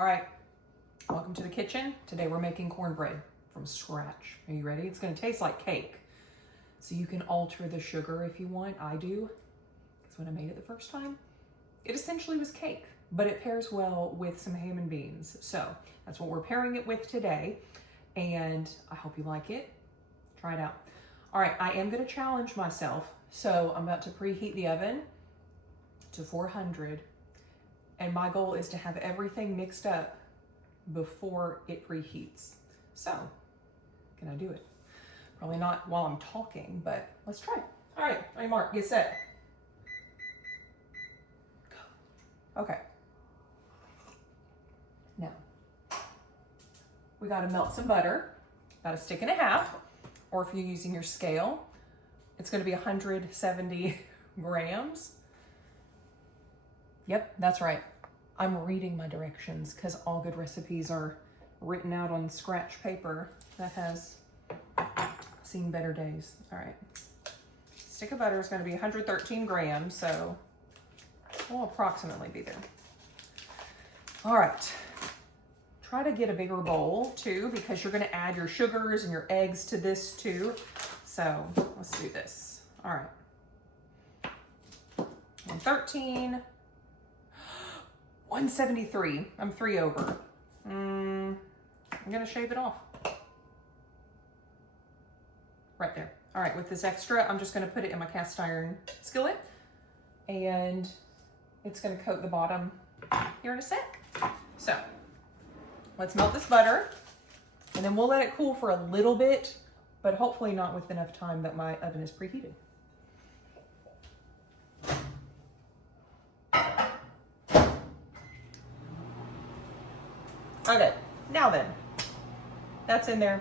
All right, welcome to the kitchen. Today we're making cornbread from scratch. Are you ready? It's gonna taste like cake. So you can alter the sugar if you want. I do, because when I made it the first time, it essentially was cake, but it pairs well with some ham and beans. So that's what we're pairing it with today. And I hope you like it. Try it out. All right, I am gonna challenge myself. So I'm about to preheat the oven to 400. And my goal is to have everything mixed up before it preheats. So, can I do it? Probably not while I'm talking, but let's try. All right, ready, Mark, get set. Go. Okay. Now, we gotta melt some butter, about 1.5 sticks, or if you're using your scale, it's gonna be 170 grams. Yep, that's right. I'm reading my directions because all good recipes are written out on scratch paper that has seen better days. All right. Stick of butter is going to be 113 grams, so we'll approximately be there. All right. Try to get a bigger bowl too, because you're going to add your sugars and your eggs to this too. So let's do this. All right. 113. 173. I'm 3 over. I'm gonna shave it off. Right there. All right, with this extra, I'm just gonna put it in my cast iron skillet, and it's gonna coat the bottom here in a sec. So let's melt this butter, and then we'll let it cool for a little bit, but hopefully not with enough time that my oven is preheated. Okay, now then, that's in there.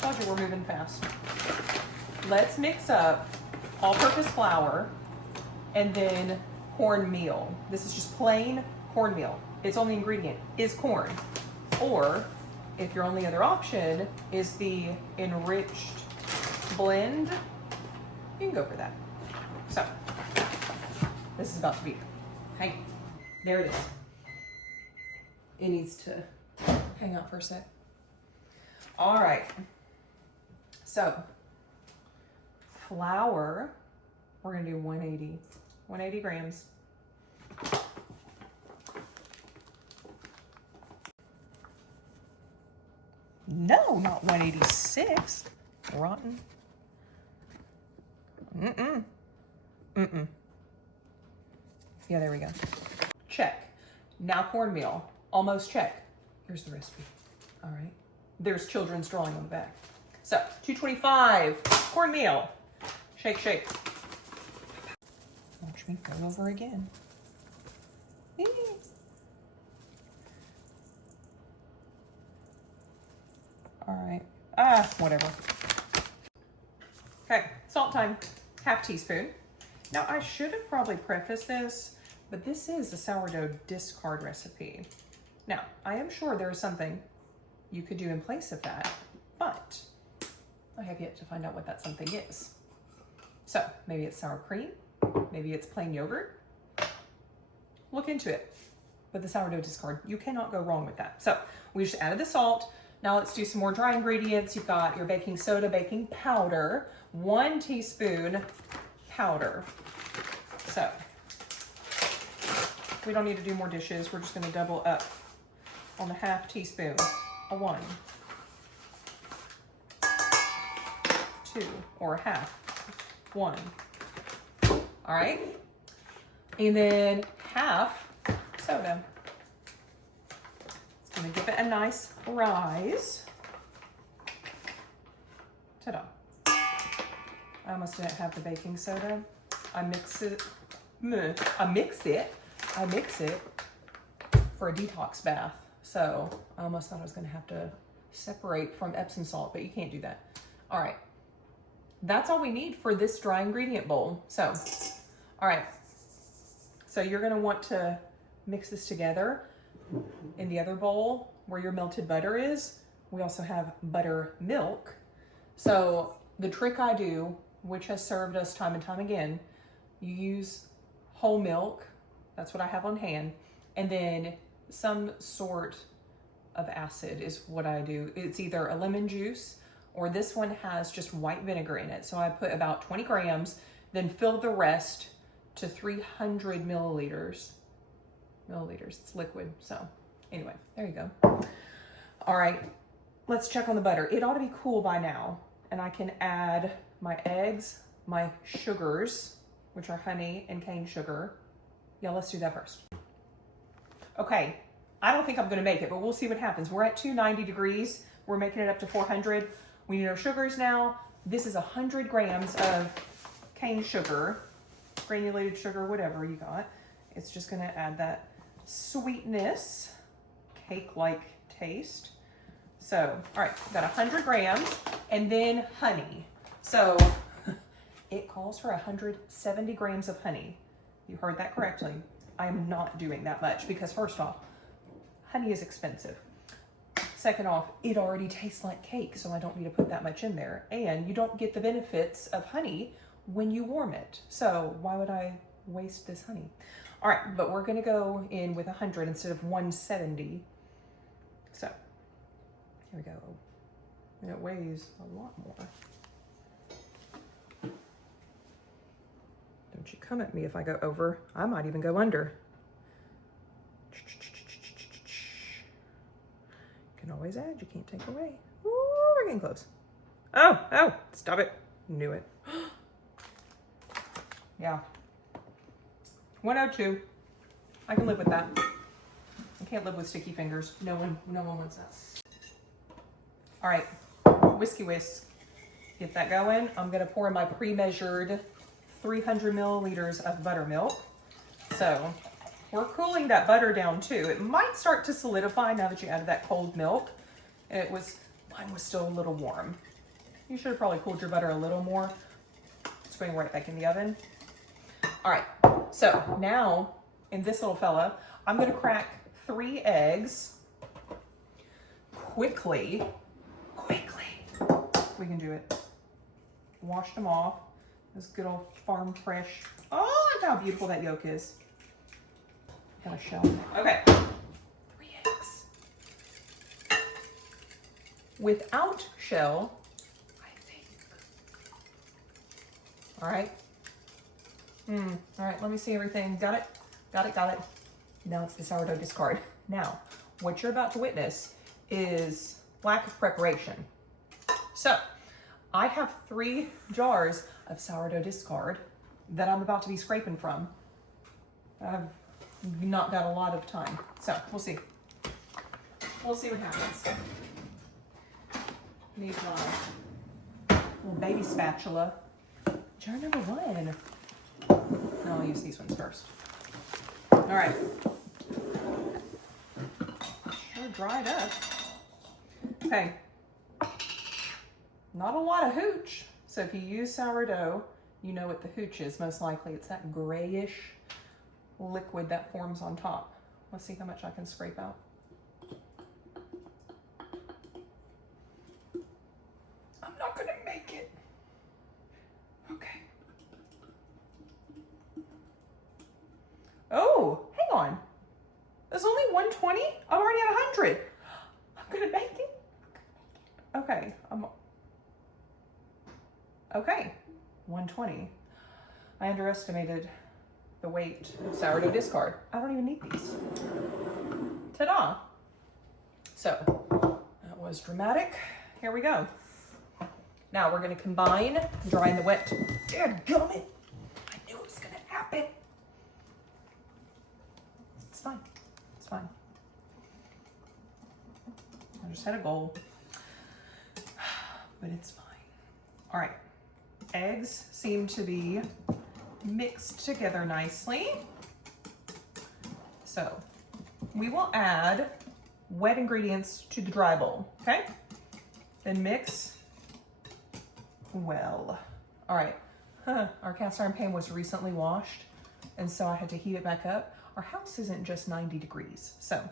Told you we're moving fast. Let's mix up all-purpose flour and then cornmeal. This is just plain cornmeal. Its only ingredient is corn. Or, if your only other option is the enriched blend, you can go for that. So, this is about to be, hey, there it is. It needs to hang out for a sec. All right. So, flour, we're gonna do 180 grams. No, not 186. Rotten. Yeah, there we go. Check. Now cornmeal. Almost check. Here's the recipe. All right. There's children's drawing on the back. So 225 cornmeal. Shake, shake. Watch me go over again. All right. Whatever. Okay, salt time. 1/2 teaspoon. Now I should have probably prefaced this, but this is a sourdough discard recipe. Now, I am sure there is something you could do in place of that, but I have yet to find out what that something is. So maybe it's sour cream, maybe it's plain yogurt. Look into it. But the sourdough discard, you cannot go wrong with that. So we just added the salt. Now let's do some more dry ingredients. You've got your baking soda, baking powder, 1 teaspoon powder. So we don't need to do more dishes. We're just gonna double up on the 1/2 teaspoon. A 1, 2, or 1/2, 1. All right, and then 1/2 soda. It's gonna give it a nice rise. Ta-da! I almost didn't have the baking soda. I mix it for a detox bath. So I almost thought I was gonna have to separate from Epsom salt, but you can't do that. All right, that's all we need for this dry ingredient bowl. So, all right, so you're gonna want to mix this together. In the other bowl where your melted butter is, we also have buttermilk. So the trick I do, which has served us time and time again, you use whole milk. That's what I have on hand. And then some sort of acid is what I do. It's either a lemon juice or this one has just white vinegar in it. So I put about 20 grams, then fill the rest to 300 milliliters. It's liquid. So anyway, there you go. All right, let's check on the butter. It ought to be cool by now. And I can add my eggs, my sugars, which are honey and cane sugar. Yeah, let's do that first. Okay, I don't think I'm gonna make it, but we'll see what happens. We're at 290 degrees. We're making it up to 400. We need our sugars now. This is 100 grams of cane sugar, granulated sugar, whatever you got. It's just gonna add that sweetness, cake-like taste. So, all right, got 100 grams and then honey. So it calls for 170 grams of honey. You heard that correctly. I am not doing that much because first off, honey is expensive. Second off, it already tastes like cake, so I don't need to put that much in there. And you don't get the benefits of honey when you warm it. So why would I waste this honey? All right, but we're gonna go in with 100 instead of 170. So here we go. And it weighs a lot more. Don't you come at me if I go over. I might even go under. You can always add, you can't take away. Ooh, we're getting close. Oh, stop it. Knew it. Yeah. 102. I can live with that. I can't live with sticky fingers. No one wants that. All right, whiskey whisk. Get that going. I'm gonna pour in my pre-measured 300 milliliters of buttermilk. So we're cooling that butter down too. It might start to solidify now that you added that cold milk. And mine was still a little warm. You should have probably cooled your butter a little more. It's going right back in the oven. All right, so now in this little fella, I'm gonna crack 3 eggs quickly. We can do it. Wash them off. This good old farm fresh. Oh, look how beautiful that yolk is. Got a shell. Okay, 3 eggs. Without shell, I think. All right. All right, let me see everything. Got it? Got it. Now it's the sourdough discard. Now, what you're about to witness is lack of preparation. So, I have 3 jars of sourdough discard that I'm about to be scraping from. I've not got a lot of time, so we'll see. We'll see what happens. Need my little baby spatula. Jar number 1. No, I'll use these ones first. All right. Sure dried up. Okay. Not a lot of hooch. So if you use sourdough, you know what the hooch is. Most likely it's that grayish liquid that forms on top. Let's see how much I can scrape out. I'm not gonna make it. Okay. Oh, hang on. There's only 120? I'm already at 100. I'm gonna make it. Okay, okay, 120. I underestimated the weight of sourdough discard. I don't even need these. Ta-da. So, that was dramatic. Here we go. Now we're gonna combine dry and the wet. Dadgummit! I knew it was gonna happen. It's fine. It's fine. I just had a goal. But it's fine. All right. Eggs seem to be mixed together nicely. So we will add wet ingredients to the dry bowl, okay? Then mix well. All right, our cast iron pan was recently washed, and so I had to heat it back up. Our house isn't just 90 degrees, so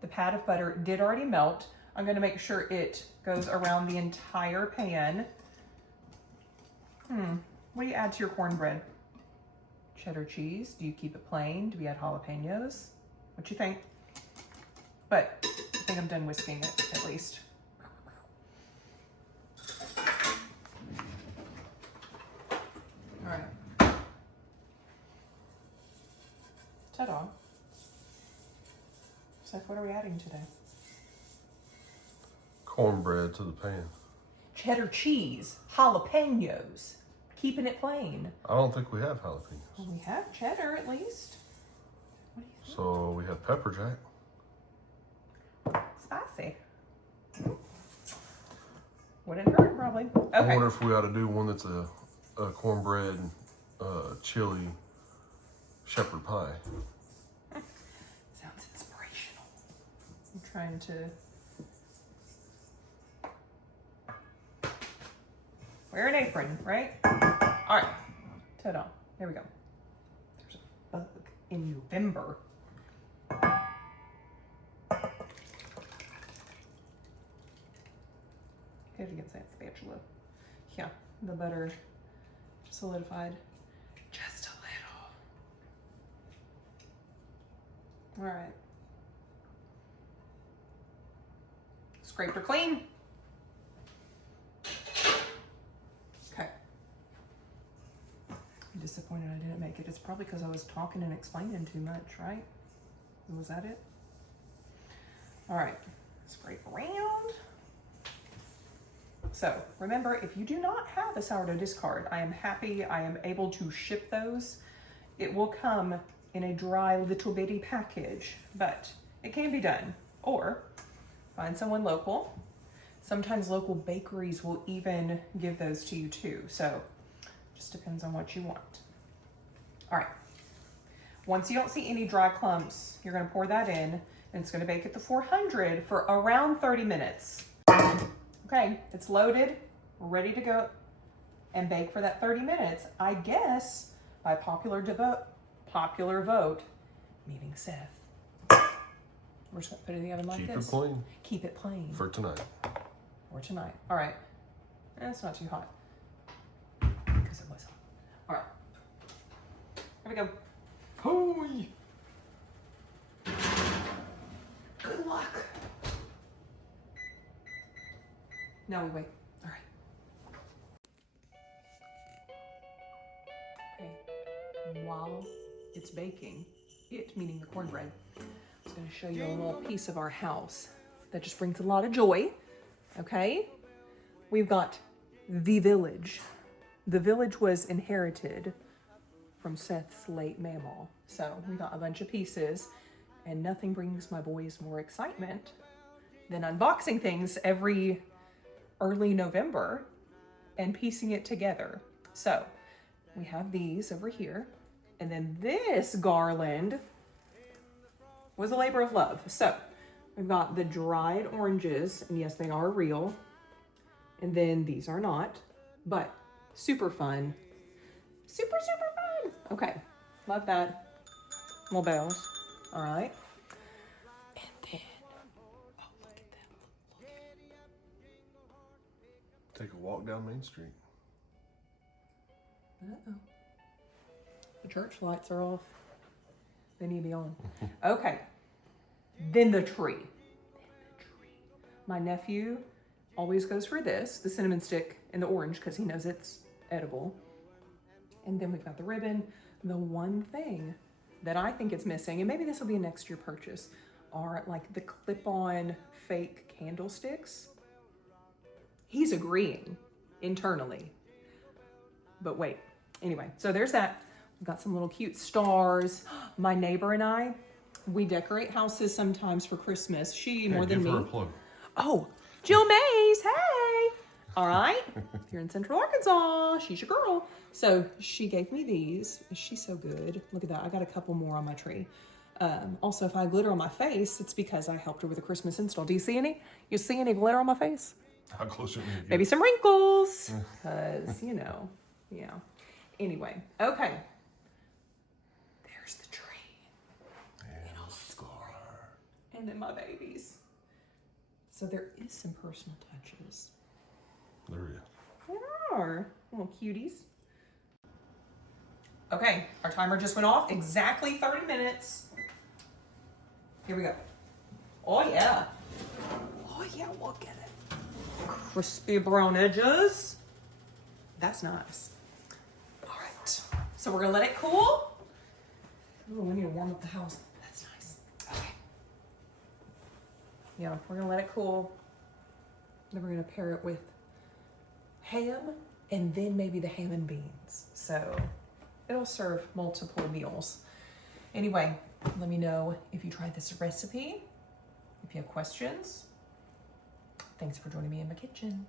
the pad of butter did already melt. I'm gonna make sure it goes around the entire pan. What do you add to your cornbread? Cheddar cheese? Do you keep it plain? Do we add jalapenos? What you think? But I think I'm done whisking it, at least. All right. Ta-da. Seth, what are we adding today? Cornbread to the pan. Cheddar cheese, jalapenos, keeping it plain. I don't think we have jalapenos. Well, we have cheddar at least. What do you think? So we have pepper jack. Spicy. Wouldn't hurt, probably. I Okay. wonder if we ought to do one that's a cornbread chili shepherd pie. Sounds inspirational. I'm trying to... Wear an apron, right? All right. Ta-da. There we go. There's a bug in November. Hit it against that spatula. Yeah, the butter solidified just a little. All right. Scraped her clean. Okay. I'm disappointed I didn't make it. It's probably because I was talking and explaining too much, right? Was that it? All right. Scrape around. So remember, if you do not have a sourdough discard, I am happy I am able to ship those. It will come in a dry little bitty package, but it can be done. Or find someone local. Sometimes local bakeries will even give those to you too. So just depends on what you want. All right. Once you don't see any dry clumps, you're gonna pour that in, and it's gonna bake at the 400 for around 30 minutes. Okay, it's loaded, ready to go and bake for that 30 minutes. I guess by popular vote, meaning Seth. We're just gonna put it in the oven like Keep this. it plain. Keep it plain. For tonight. For tonight. All right. And it's not too hot. Because it was hot. All right. Here we go. Hooey! Good luck. Now we wait. All right. Okay. While it's baking, it meaning the cornbread, I'm just going to show you a little piece of our house that just brings a lot of joy. Okay. We've got the village. The village was inherited from Seth's late mamaw. So we got a bunch of pieces, and nothing brings my boys more excitement than unboxing things every early November and piecing it together. So we have these over here, and then this garland was a labor of love. So we've got the dried oranges, and yes, they are real, and then these are not, but super fun. Super fun. Okay, love that. Little bells. All right. And then, oh, look at that. Look. Take a walk down Main Street. Uh-oh. The church lights are off. They need to be on. Okay. Then the tree. My nephew always goes for this, the cinnamon stick and the orange, because he knows it's edible. And then we've got the ribbon. The one thing that I think it's missing, and maybe this will be a next year purchase, are like the clip-on fake candlesticks. He's agreeing internally. But wait, anyway, so there's that. We've got some little cute stars. My neighbor and I, we decorate houses sometimes for Christmas. She more than me. Give her a plug. Oh, Jill Mays, hey! All right, you're in Central Arkansas. She's your girl. So she gave me these. She's so good. Look at that. I got a couple more on my tree. Also, if I have glitter on my face, it's because I helped her with a Christmas install. Do you see any? You see any glitter on my face? How close are you? Maybe some wrinkles, because, you know, yeah. Anyway, okay. There's the tree. And a scar. And then my babies. So there is some personal touches. There is. There are. Little cuties. Okay, our timer just went off. Exactly 30 minutes. Here we go. Oh yeah. Oh yeah, look at it. Crispy brown edges. That's nice. All right, so we're gonna let it cool. Oh, we need to warm up the house. That's nice. Okay. Yeah, we're gonna let it cool. Then we're gonna pair it with ham and then maybe the ham and beans. So it'll serve multiple meals. Anyway, let me know if you tried this recipe. If you have questions, thanks for joining me in my kitchen.